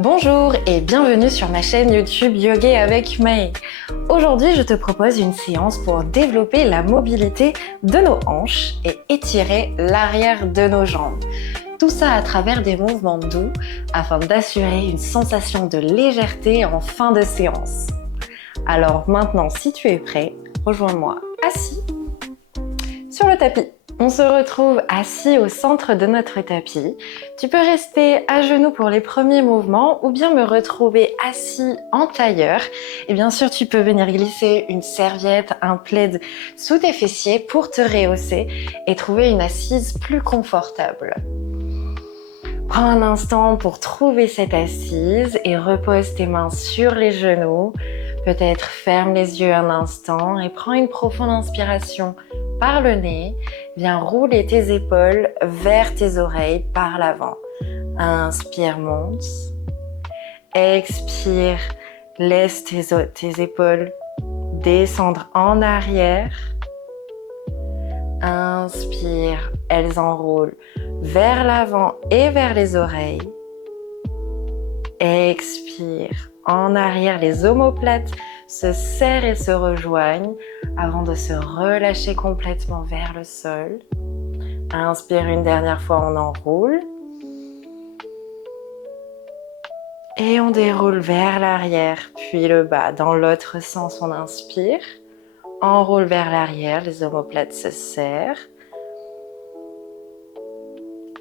Bonjour et bienvenue sur ma chaîne YouTube Yoga avec May. Aujourd'hui, je te propose une séance pour développer la mobilité de nos hanches et étirer l'arrière de nos jambes. Tout ça à travers des mouvements doux afin d'assurer une sensation de légèreté en fin de séance. Alors maintenant, si tu es prêt, rejoins-moi assis sur le tapis. On se retrouve assis au centre de notre tapis. Tu peux rester à genoux pour les premiers mouvements ou bien me retrouver assis en tailleur. Et bien sûr, tu peux venir glisser une serviette, un plaid sous tes fessiers pour te rehausser et trouver une assise plus confortable. Prends un instant pour trouver cette assise et repose tes mains sur les genoux. Peut-être ferme les yeux un instant et prends une profonde inspiration par le nez. Viens rouler tes épaules vers tes oreilles par l'avant. Inspire, monte. Expire, laisse tes épaules descendre en arrière. Inspire, elles enroulent vers l'avant et vers les oreilles. Expire, en arrière, les omoplates se serrent et se rejoignent avant de se relâcher complètement vers le sol. Inspire une dernière fois, on enroule. Et on déroule vers l'arrière, puis le bas. Dans l'autre sens, on inspire. Enroule vers l'arrière, les omoplates se serrent.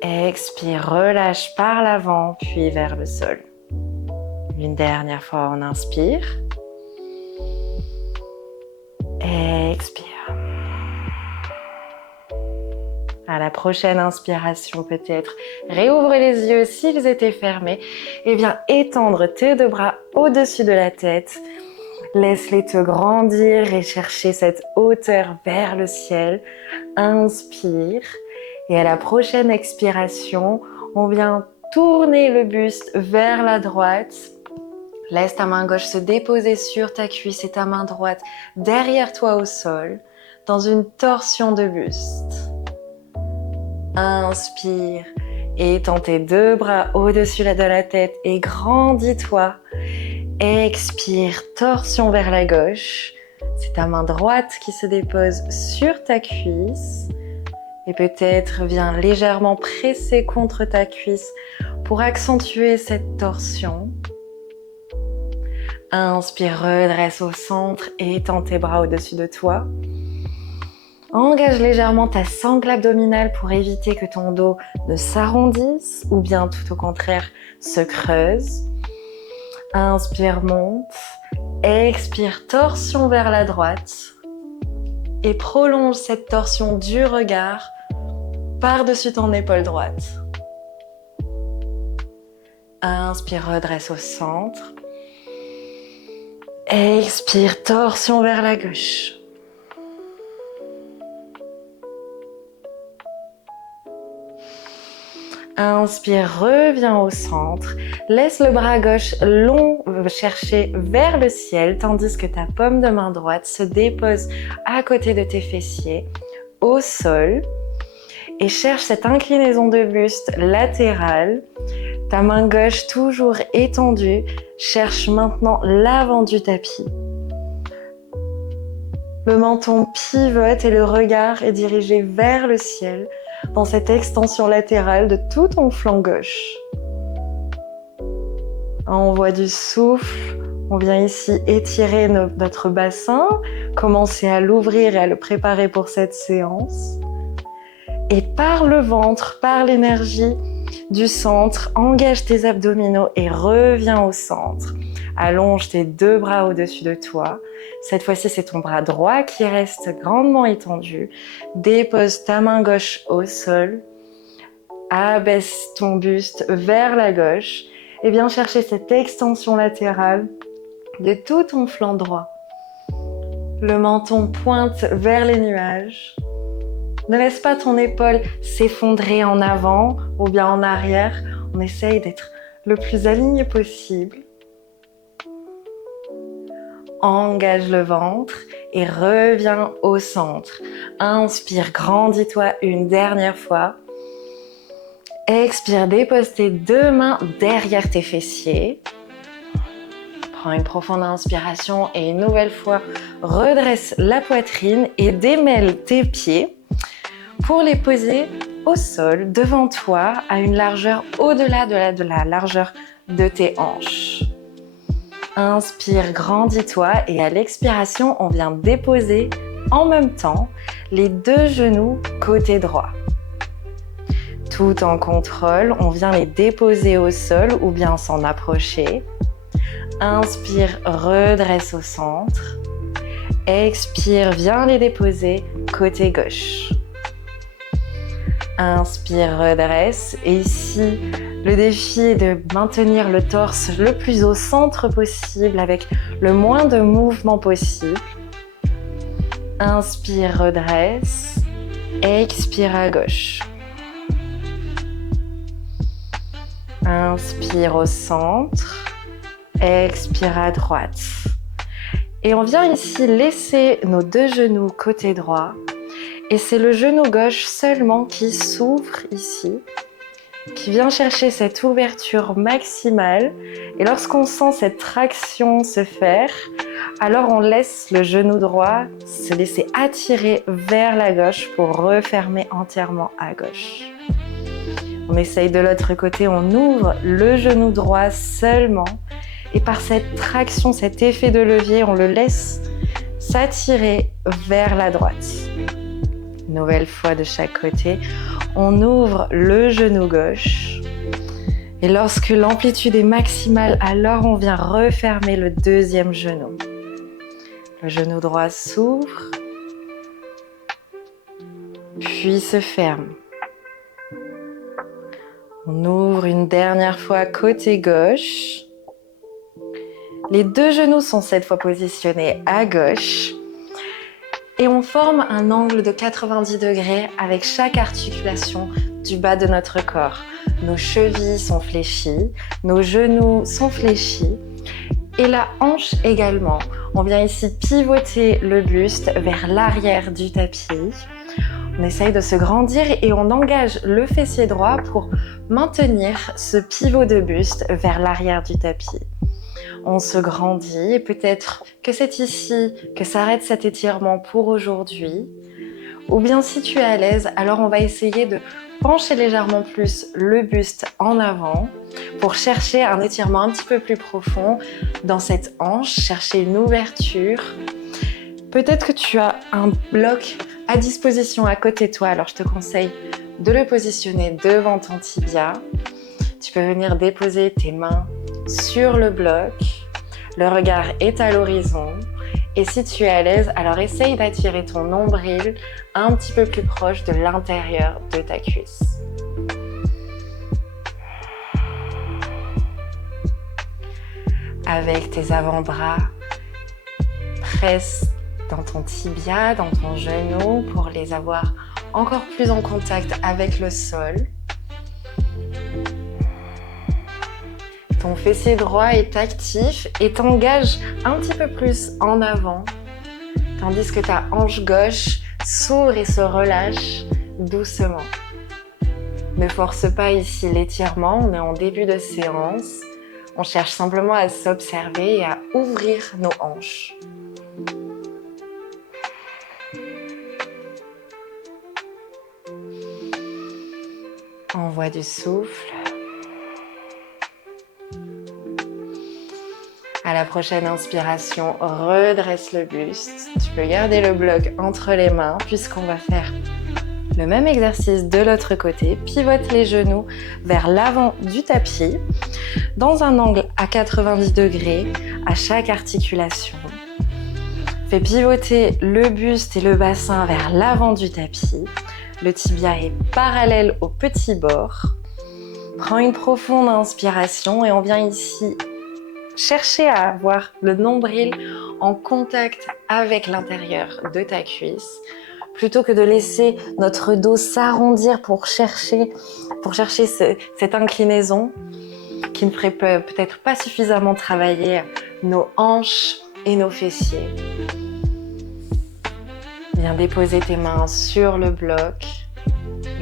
Expire, relâche par l'avant, puis vers le sol. Une dernière fois, on inspire. Expire. À la prochaine inspiration, peut-être réouvre les yeux s'ils étaient fermés et viens étendre tes deux bras au-dessus de la tête. Laisse-les te grandir et chercher cette hauteur vers le ciel. Inspire. Et à la prochaine expiration, on vient tourner le buste vers la droite. Laisse ta main gauche se déposer sur ta cuisse et ta main droite derrière toi au sol, dans une torsion de buste. Inspire, étends tes deux bras au-dessus de la tête et grandis-toi. Expire, torsion vers la gauche. C'est ta main droite qui se dépose sur ta cuisse. Et peut-être viens légèrement presser contre ta cuisse pour accentuer cette torsion. Inspire, redresse au centre et étends tes bras au-dessus de toi. Engage légèrement ta sangle abdominale pour éviter que ton dos ne s'arrondisse ou bien tout au contraire se creuse. Inspire, monte. Expire, torsion vers la droite. Et prolonge cette torsion du regard par-dessus ton épaule droite. Inspire, redresse au centre. Expire, torsion vers la gauche. Inspire, reviens au centre. Laisse le bras gauche long chercher vers le ciel tandis que ta paume de main droite se dépose à côté de tes fessiers au sol. Et cherche cette inclinaison de buste latérale. Ta main gauche toujours étendue cherche maintenant l'avant du tapis. Le menton pivote et le regard est dirigé vers le ciel dans cette extension latérale de tout ton flanc gauche. On voit du souffle. On vient ici étirer notre bassin, commencer à l'ouvrir et à le préparer pour cette séance. Et par le ventre, par l'énergie du centre, engage tes abdominaux et reviens au centre. Allonge tes deux bras au-dessus de toi. Cette fois-ci, c'est ton bras droit qui reste grandement étendu. Dépose ta main gauche au sol. Abaisse ton buste vers la gauche et viens chercher cette extension latérale de tout ton flanc droit. Le menton pointe vers les nuages. Ne laisse pas ton épaule s'effondrer en avant ou bien en arrière. On essaye d'être le plus aligné possible. Engage le ventre et reviens au centre. Inspire, grandis-toi une dernière fois. Expire, dépose tes deux mains derrière tes fessiers. Prends une profonde inspiration et une nouvelle fois, redresse la poitrine et démêle tes pieds pour les poser au sol devant toi à une largeur au-delà de la largeur de tes hanches. Inspire, grandis-toi et à l'expiration, on vient déposer en même temps les deux genoux côté droit. Tout en contrôle, on vient les déposer au sol ou bien s'en approcher. Inspire, redresse au centre. Expire, viens les déposer côté gauche. Inspire, redresse. Et ici, le défi est de maintenir le torse le plus au centre possible avec le moins de mouvement possible. Inspire, redresse. Expire à gauche. Inspire au centre. Expire à droite. Et on vient ici laisser nos deux genoux côté droit. Et c'est le genou gauche seulement qui s'ouvre ici, qui vient chercher cette ouverture maximale. Et lorsqu'on sent cette traction se faire, alors on laisse le genou droit se laisser attirer vers la gauche pour refermer entièrement à gauche. On essaye de l'autre côté, on ouvre le genou droit seulement. Et par cette traction, cet effet de levier, on le laisse s'attirer vers la droite. Nouvelle fois de chaque côté, on ouvre le genou gauche. Et lorsque l'amplitude est maximale, alors on vient refermer le deuxième genou. Le genou droit s'ouvre, puis se ferme. On ouvre une dernière fois côté gauche. Les deux genoux sont cette fois positionnés à gauche. Et on forme un angle de 90 degrés avec chaque articulation du bas de notre corps. Nos chevilles sont fléchies, nos genoux sont fléchis et la hanche également. On vient ici pivoter le buste vers l'arrière du tapis. On essaye de se grandir et on engage le fessier droit pour maintenir ce pivot de buste vers l'arrière du tapis. On se grandit et peut-être que c'est ici que s'arrête cet étirement pour aujourd'hui. Ou bien si tu es à l'aise, alors on va essayer de pencher légèrement plus le buste en avant pour chercher un étirement un petit peu plus profond dans cette hanche, chercher une ouverture. Peut-être que tu as un bloc à disposition à côté de toi, alors je te conseille de le positionner devant ton tibia. Tu peux venir déposer tes mains sur le bloc, le regard est à l'horizon et si tu es à l'aise, alors essaye d'attirer ton nombril un petit peu plus proche de l'intérieur de ta cuisse. Avec tes avant-bras, presse dans ton tibia, dans ton genou pour les avoir encore plus en contact avec le sol. Ton fessier droit est actif et t'engage un petit peu plus en avant, tandis que ta hanche gauche s'ouvre et se relâche doucement. Ne force pas ici l'étirement, on est en début de séance. On cherche simplement à s'observer et à ouvrir nos hanches. Envoie du souffle. À la prochaine inspiration, redresse le buste. Tu peux garder le bloc entre les mains puisqu'on va faire le même exercice de l'autre côté. Pivote les genoux vers l'avant du tapis dans un angle à 90 degrés à chaque articulation. Fais pivoter le buste et le bassin vers l'avant du tapis. Le tibia est parallèle au petit bord. Prends une profonde inspiration et on vient ici chercher à avoir le nombril en contact avec l'intérieur de ta cuisse plutôt que de laisser notre dos s'arrondir pour chercher cette inclinaison qui ne ferait peut-être pas suffisamment travailler nos hanches et nos fessiers. Viens déposer tes mains sur le bloc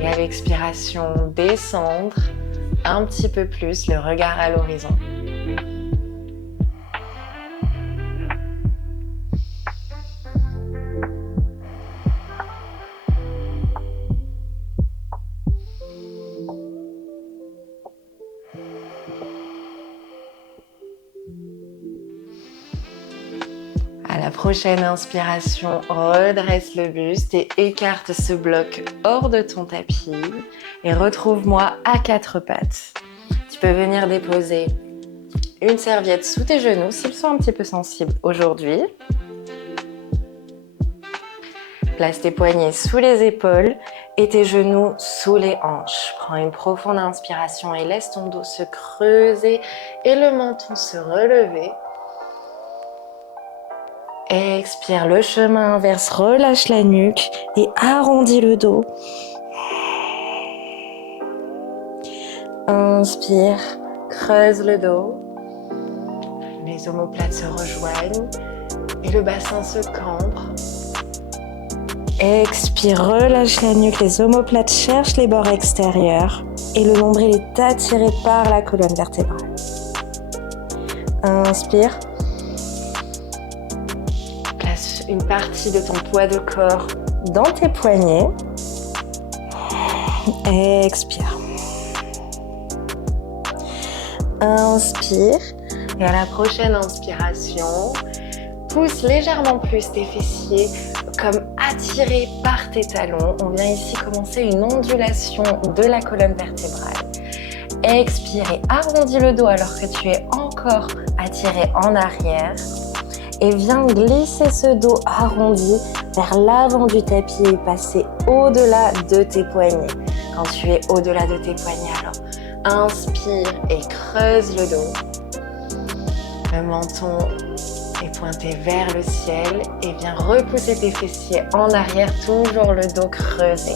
Et à l'expiration, descendre un petit peu plus, le regard à l'horizon. À la prochaine inspiration, redresse le buste et écarte ce bloc hors de ton tapis et retrouve-moi à quatre pattes. Tu peux venir déposer une serviette sous tes genoux s'ils sont un petit peu sensibles aujourd'hui. Place tes poignets sous les épaules et tes genoux sous les hanches. Prends une profonde inspiration et laisse ton dos se creuser et le menton se relever. Expire, le chemin inverse, relâche la nuque et arrondis le dos. Inspire, creuse le dos. Les omoplates se rejoignent et le bassin se cambre. Expire, relâche la nuque, les omoplates cherchent les bords extérieurs et le nombril est attiré par la colonne vertébrale. Inspire. Place une partie de ton poids de corps dans tes poignets. Expire. Inspire. Et à la prochaine inspiration, pousse légèrement plus tes fessiers comme attirés par tes talons. On vient ici commencer une ondulation de la colonne vertébrale. Expire et arrondis le dos alors que tu es encore attiré en arrière. Et viens glisser ce dos arrondi vers l'avant du tapis et passer au-delà de tes poignets. Quand tu es au-delà de tes poignets, alors inspire et creuse le dos. Le menton est pointé vers le ciel et viens repousser tes fessiers en arrière, toujours le dos creusé.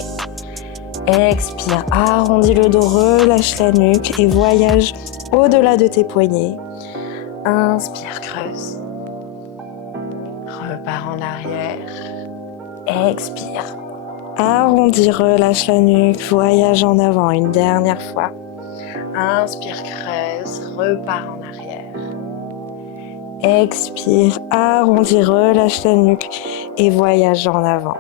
Expire, arrondis le dos, relâche la nuque et voyage au-delà de tes poignets. Inspire, creuse. Repars en arrière. Expire. Arrondis, relâche la nuque, voyage en avant une dernière fois. Inspire, creuse, repars en arrière. Expire, arrondis, relâche la nuque et voyage en avant.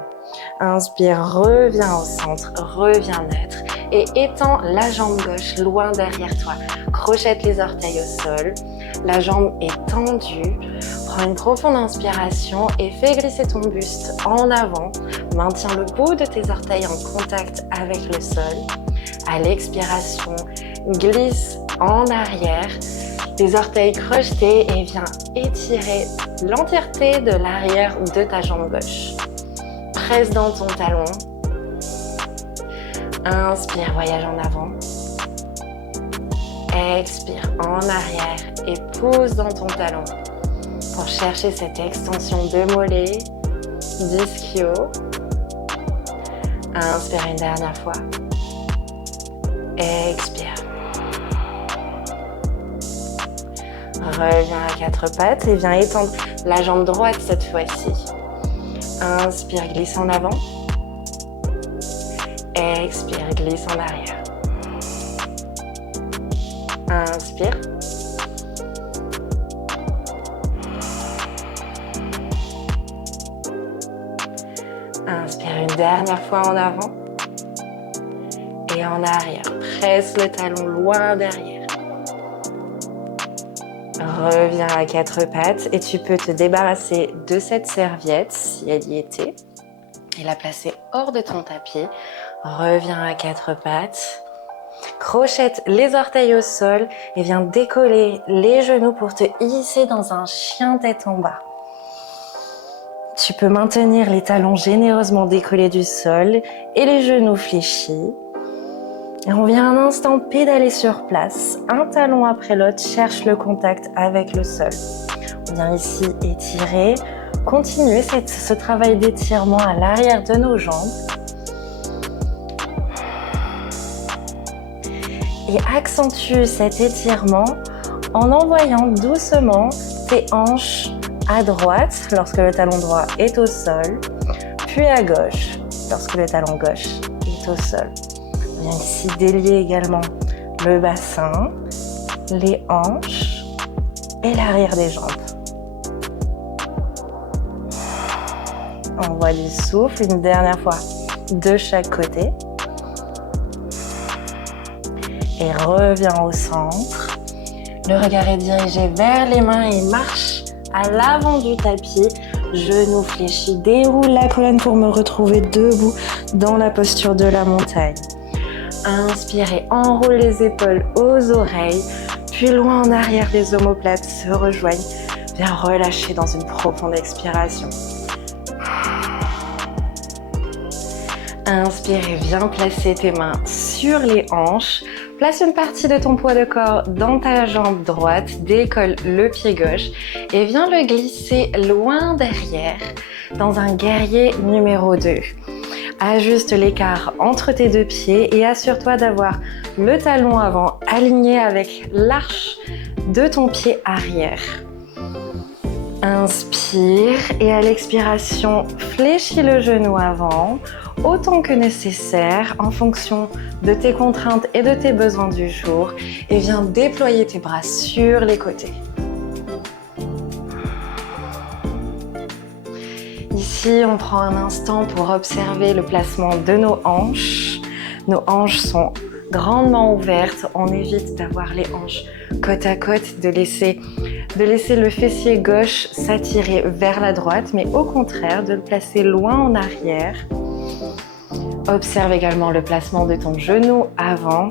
Inspire, reviens au centre, reviens neutre et étends la jambe gauche loin derrière toi. Crochette les orteils au sol, la jambe est tendue. Prends une profonde inspiration et fais glisser ton buste en avant. Maintiens le bout de tes orteils en contact avec le sol. À l'expiration, glisse en arrière, les orteils crochetés et viens étirer l'entièreté de l'arrière de ta jambe gauche. Presse dans ton talon. Inspire, voyage en avant. Expire en arrière et pousse dans ton talon pour chercher cette extension de mollet, d'ischio. Inspire une dernière fois. Expire. Reviens à quatre pattes et viens étendre la jambe droite cette fois-ci. Inspire, glisse en avant. Expire, glisse en arrière. Inspire. Inspire une dernière fois en avant. Et en arrière. Presse le talon loin derrière. Reviens à quatre pattes et tu peux te débarrasser de cette serviette si elle y était et la placer hors de ton tapis. Reviens à quatre pattes. Crochette les orteils au sol et viens décoller les genoux pour te hisser dans un chien tête en bas. Tu peux maintenir les talons généreusement décollés du sol et les genoux fléchis. Et on vient un instant pédaler sur place. Un talon après l'autre cherche le contact avec le sol. On vient ici étirer, continuer ce travail d'étirement à l'arrière de nos jambes. Et accentue cet étirement en envoyant doucement tes hanches à droite lorsque le talon droit est au sol, puis à gauche lorsque le talon gauche est au sol. Viens ici délier également le bassin, les hanches et l'arrière des jambes. Envoie du souffle une dernière fois de chaque côté. Et reviens au centre. Le regard est dirigé vers les mains et marche à l'avant du tapis. Genoux fléchis, déroule la colonne pour me retrouver debout dans la posture de la montagne. Inspirez, enroule les épaules aux oreilles, puis loin en arrière, les omoplates se rejoignent. Viens relâcher dans une profonde expiration. Inspirez, viens placer tes mains sur les hanches. Place une partie de ton poids de corps dans ta jambe droite, décolle le pied gauche et viens le glisser loin derrière dans un guerrier numéro 2. Ajuste l'écart entre tes deux pieds et assure-toi d'avoir le talon avant aligné avec l'arche de ton pied arrière. Inspire et à l'expiration, fléchis le genou avant autant que nécessaire en fonction de tes contraintes et de tes besoins du jour et viens déployer tes bras sur les côtés. Ici, on prend un instant pour observer le placement de nos hanches. Nos hanches sont grandement ouvertes. On évite d'avoir les hanches côte à côte, de laisser le fessier gauche s'attirer vers la droite, mais au contraire, de le placer loin en arrière. Observe également le placement de ton genou avant.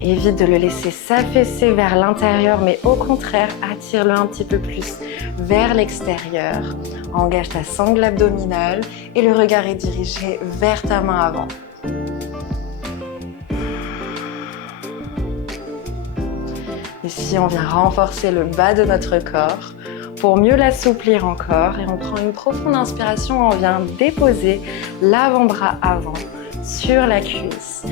Évite de le laisser s'affaisser vers l'intérieur, mais au contraire, attire-le un petit peu plus vers l'extérieur. Engage ta sangle abdominale et le regard est dirigé vers ta main avant. Ici, on vient renforcer le bas de notre corps pour mieux l'assouplir encore et on prend une profonde inspiration, on vient déposer l'avant-bras avant sur la cuisse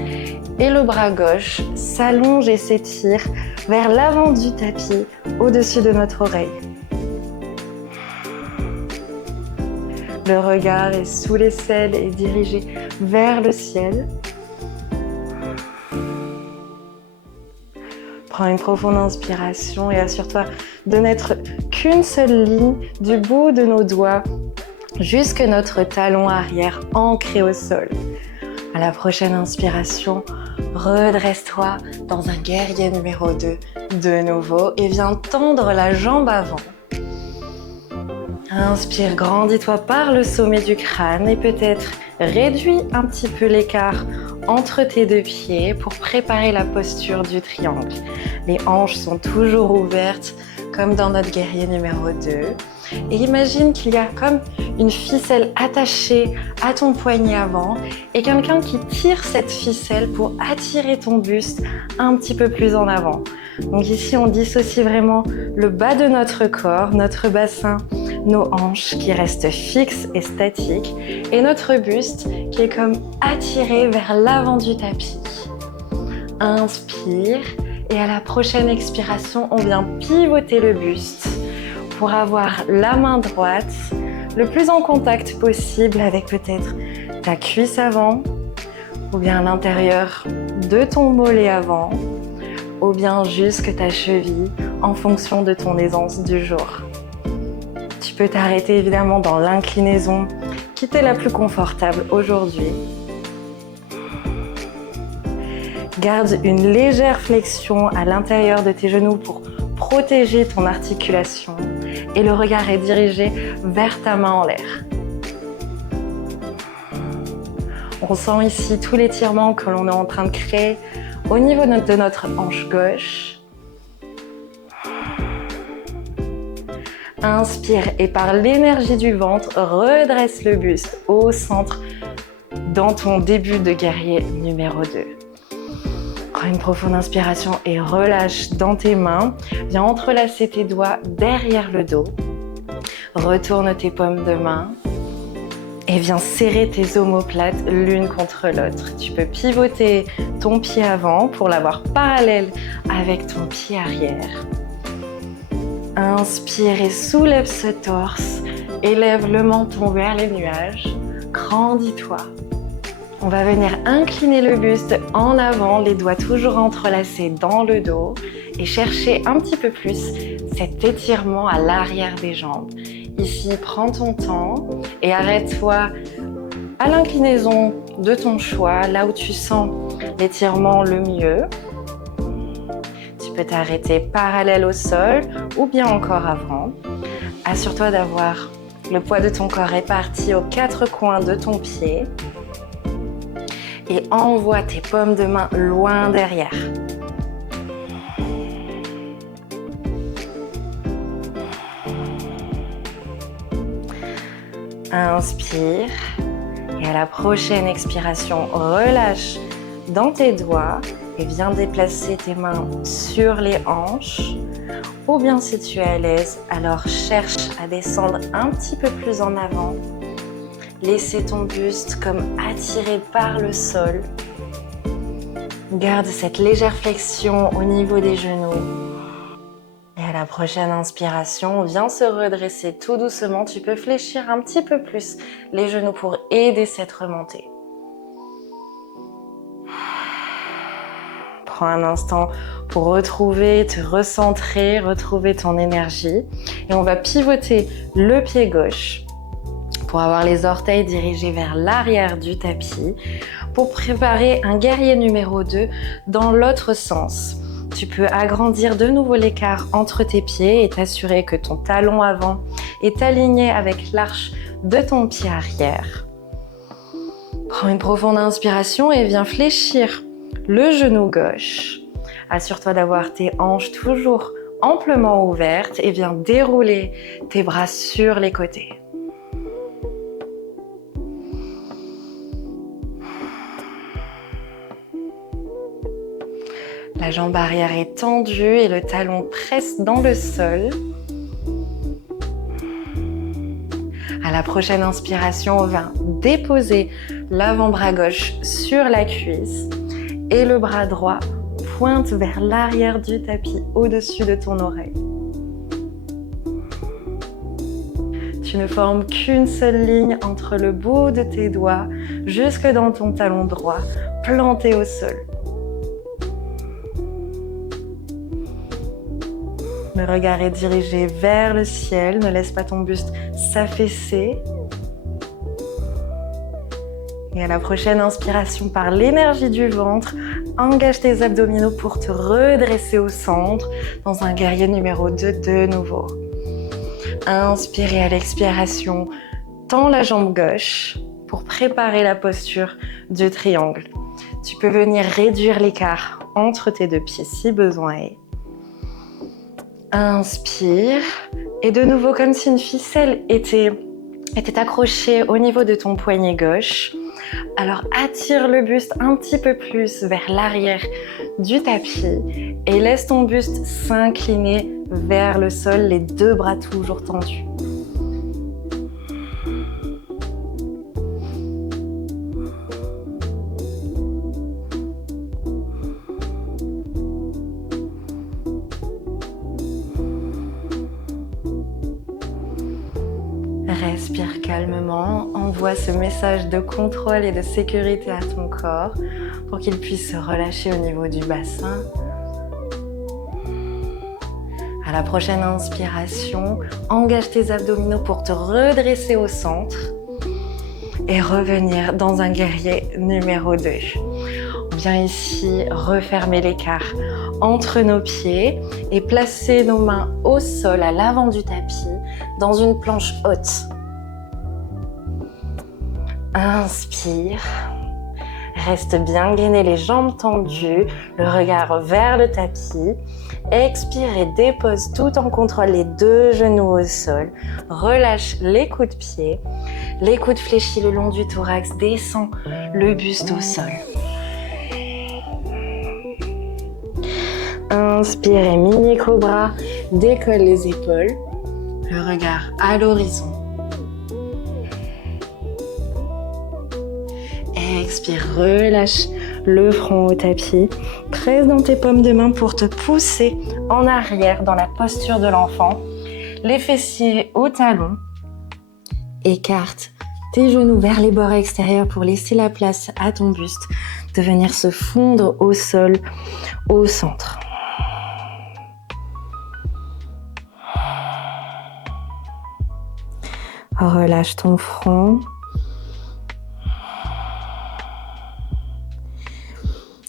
et le bras gauche s'allonge et s'étire vers l'avant du tapis au-dessus de notre oreille. Le regard est sous l'aisselle et dirigé vers le ciel. Prends une profonde inspiration et assure-toi de n'être qu'une seule ligne du bout de nos doigts jusque notre talon arrière ancré au sol. À la prochaine inspiration, redresse-toi dans un guerrier numéro 2 de nouveau et viens tendre la jambe avant. Inspire, grandis-toi par le sommet du crâne et peut-être réduis un petit peu l'écart entre tes deux pieds pour préparer la posture du triangle. Les hanches sont toujours ouvertes comme dans notre guerrier numéro 2. Et imagine qu'il y a comme une ficelle attachée à ton poignet avant et quelqu'un qui tire cette ficelle pour attirer ton buste un petit peu plus en avant. Donc ici, on dissocie vraiment le bas de notre corps, notre bassin, nos hanches qui restent fixes et statiques et notre buste qui est comme attiré vers l'avant du tapis. Inspire et à la prochaine expiration, on vient pivoter le buste pour avoir la main droite le plus en contact possible avec peut-être ta cuisse avant ou bien l'intérieur de ton mollet avant ou bien jusque ta cheville en fonction de ton aisance du jour. Tu peux t'arrêter évidemment dans l'inclinaison qui t'est la plus confortable aujourd'hui. Garde une légère flexion à l'intérieur de tes genoux pour protéger ton articulation et le regard est dirigé vers ta main en l'air. On sent ici tout l'étirement que l'on est en train de créer au niveau de notre hanche gauche. Inspire et par l'énergie du ventre, redresse le buste au centre dans ton début de guerrier numéro 2. Prends une profonde inspiration et relâche dans tes mains. Viens entrelacer tes doigts derrière le dos. Retourne tes paumes de main et viens serrer tes omoplates l'une contre l'autre. Tu peux pivoter ton pied avant pour l'avoir parallèle avec ton pied arrière. Inspire et soulève ce torse. Élève le menton vers les nuages. Grandis-toi. On va venir incliner le buste en avant, les doigts toujours entrelacés dans le dos et chercher un petit peu plus cet étirement à l'arrière des jambes. Ici, prends ton temps et arrête-toi à l'inclinaison de ton choix, là où tu sens l'étirement le mieux. Tu peux t'arrêter parallèle au sol ou bien encore avant. Assure-toi d'avoir le poids de ton corps réparti aux quatre coins de ton pied. Et envoie tes paumes de main loin derrière. Inspire et à la prochaine expiration, relâche dans tes doigts et viens déplacer tes mains sur les hanches. Ou bien si tu es à l'aise, alors cherche à descendre un petit peu plus en avant. Laissez ton buste comme attiré par le sol. Garde cette légère flexion au niveau des genoux. Et à la prochaine inspiration, viens se redresser tout doucement. Tu peux fléchir un petit peu plus les genoux pour aider cette remontée. Prends un instant pour retrouver, te recentrer, retrouver ton énergie. Et on va pivoter le pied gauche pour avoir les orteils dirigés vers l'arrière du tapis, pour préparer un guerrier numéro 2 dans l'autre sens. Tu peux agrandir de nouveau l'écart entre tes pieds et t'assurer que ton talon avant est aligné avec l'arche de ton pied arrière. Prends une profonde inspiration et viens fléchir le genou gauche. Assure-toi d'avoir tes hanches toujours amplement ouvertes et viens dérouler tes bras sur les côtés. La jambe arrière est tendue et le talon presse dans le sol. À la prochaine inspiration, on va déposer l'avant-bras gauche sur la cuisse et le bras droit pointe vers l'arrière du tapis au-dessus de ton oreille. Tu ne formes qu'une seule ligne entre le bout de tes doigts jusque dans ton talon droit, planté au sol. Le regard est dirigé vers le ciel, ne laisse pas ton buste s'affaisser. Et à la prochaine inspiration, par l'énergie du ventre, engage tes abdominaux pour te redresser au centre dans un guerrier numéro 2 de nouveau. Inspirez à l'expiration, tends la jambe gauche pour préparer la posture du triangle. Tu peux venir réduire l'écart entre tes deux pieds si besoin est. Inspire et de nouveau comme si une ficelle était accrochée au niveau de ton poignet gauche. Alors attire le buste un petit peu plus vers l'arrière du tapis et laisse ton buste s'incliner vers le sol, les deux bras toujours tendus. Respire calmement, envoie ce message de contrôle et de sécurité à ton corps pour qu'il puisse se relâcher au niveau du bassin. À la prochaine inspiration, engage tes abdominaux pour te redresser au centre et revenir dans un guerrier numéro 2. On vient ici refermer l'écart entre nos pieds et placer nos mains au sol à l'avant du tapis dans une planche haute. Inspire, reste bien gainé, les jambes tendues, le regard vers le tapis. Expire et dépose tout en contrôle les deux genoux au sol. Relâche les coudes de pied, les coudes fléchis le long du thorax, descend le buste au sol. Inspire et mini cobra, décolle les épaules, le regard à l'horizon. Expire, relâche le front au tapis, presse dans tes paumes de main pour te pousser en arrière dans la posture de l'enfant, les fessiers au talon, écarte tes genoux vers les bords extérieurs pour laisser la place à ton buste de venir se fondre au sol, au centre. Relâche ton front.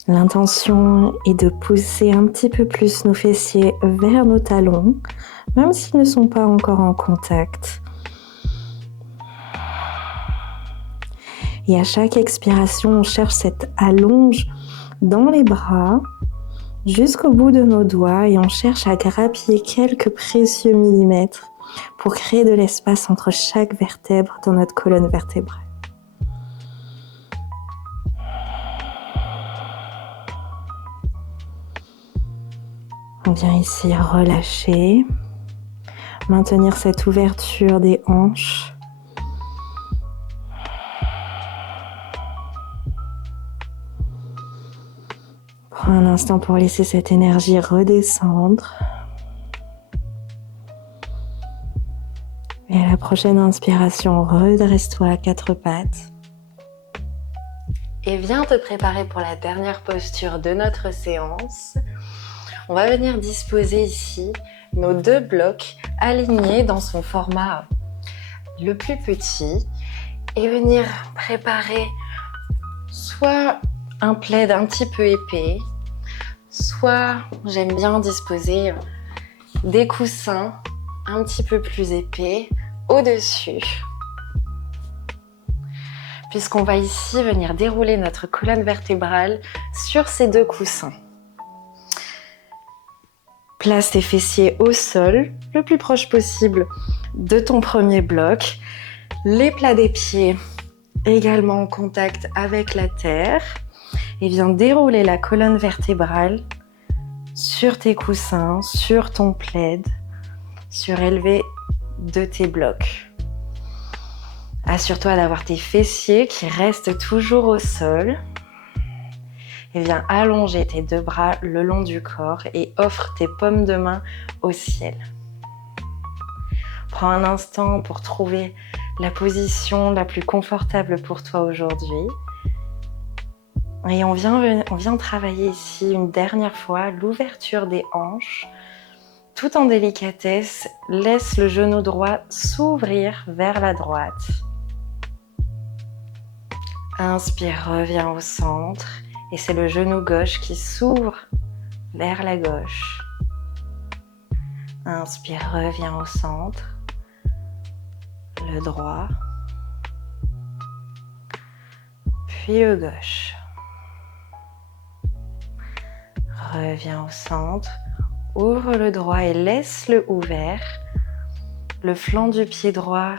L'intention est de pousser un petit peu plus nos fessiers vers nos talons, même s'ils ne sont pas encore en contact. Et à chaque expiration, on cherche cette allonge dans les bras jusqu'au bout de nos doigts et on cherche à grappiller quelques précieux millimètres pour créer de l'espace entre chaque vertèbre dans notre colonne vertébrale. On vient ici relâcher, maintenir cette ouverture des hanches. Prends un instant pour laisser cette énergie redescendre. Et à la prochaine inspiration, redresse-toi à quatre pattes. Et viens te préparer pour la dernière posture de notre séance. On va venir disposer ici nos deux blocs alignés dans son format le plus petit et venir préparer soit un plaid un petit peu épais, soit j'aime bien disposer des coussins un petit peu plus épais au-dessus. Puisqu'on va ici venir dérouler notre colonne vertébrale sur ces deux coussins. Place tes fessiers au sol, le plus proche possible de ton premier bloc. Les plats des pieds également en contact avec la terre. Et viens dérouler la colonne vertébrale sur tes coussins, sur ton plaid, surélevé de tes blocs. Assure-toi d'avoir tes fessiers qui restent toujours au sol. Et viens allonger tes deux bras le long du corps et offre tes paumes de main au ciel. Prends un instant pour trouver la position la plus confortable pour toi aujourd'hui. Et on vient travailler ici une dernière fois l'ouverture des hanches. Tout en délicatesse, laisse le genou droit s'ouvrir vers la droite. Inspire, reviens au centre. Et c'est le genou gauche qui s'ouvre vers la gauche. Inspire, reviens au centre. Le droit. Puis le gauche. Reviens au centre. Ouvre le droit et laisse-le ouvert. Le flanc du pied droit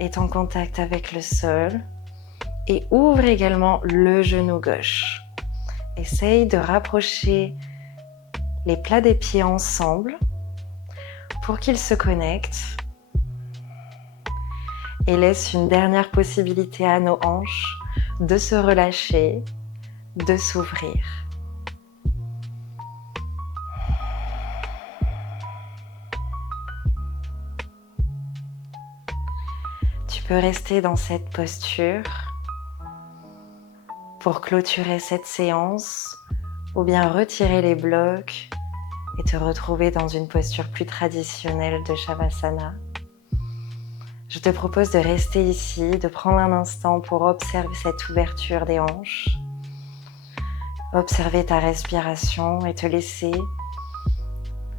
est en contact avec le sol. Et ouvre également le genou gauche. Essaye de rapprocher les plats des pieds ensemble pour qu'ils se connectent. Et laisse une dernière possibilité à nos hanches de se relâcher, de s'ouvrir. Tu peux rester dans cette posture pour clôturer cette séance ou bien retirer les blocs et te retrouver dans une posture plus traditionnelle de Shavasana. Je te propose de rester ici, de prendre un instant pour observer cette ouverture des hanches, observer ta respiration et te laisser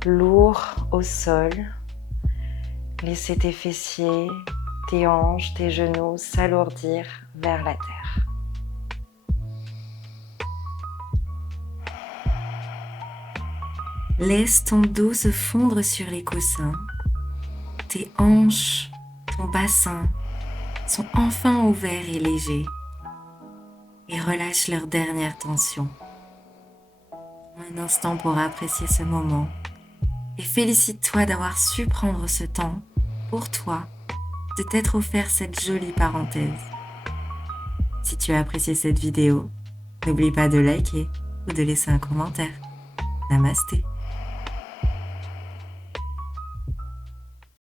lourd au sol, laisser tes fessiers, tes hanches, tes genoux s'alourdir vers la terre. Laisse ton dos se fondre sur les coussins. Tes hanches, ton bassin sont enfin ouverts et légers. Et relâche leur dernière tension. Un instant pour apprécier ce moment. Et félicite-toi d'avoir su prendre ce temps pour toi, de t'être offert cette jolie parenthèse. Si tu as apprécié cette vidéo, n'oublie pas de liker ou de laisser un commentaire. Namasté.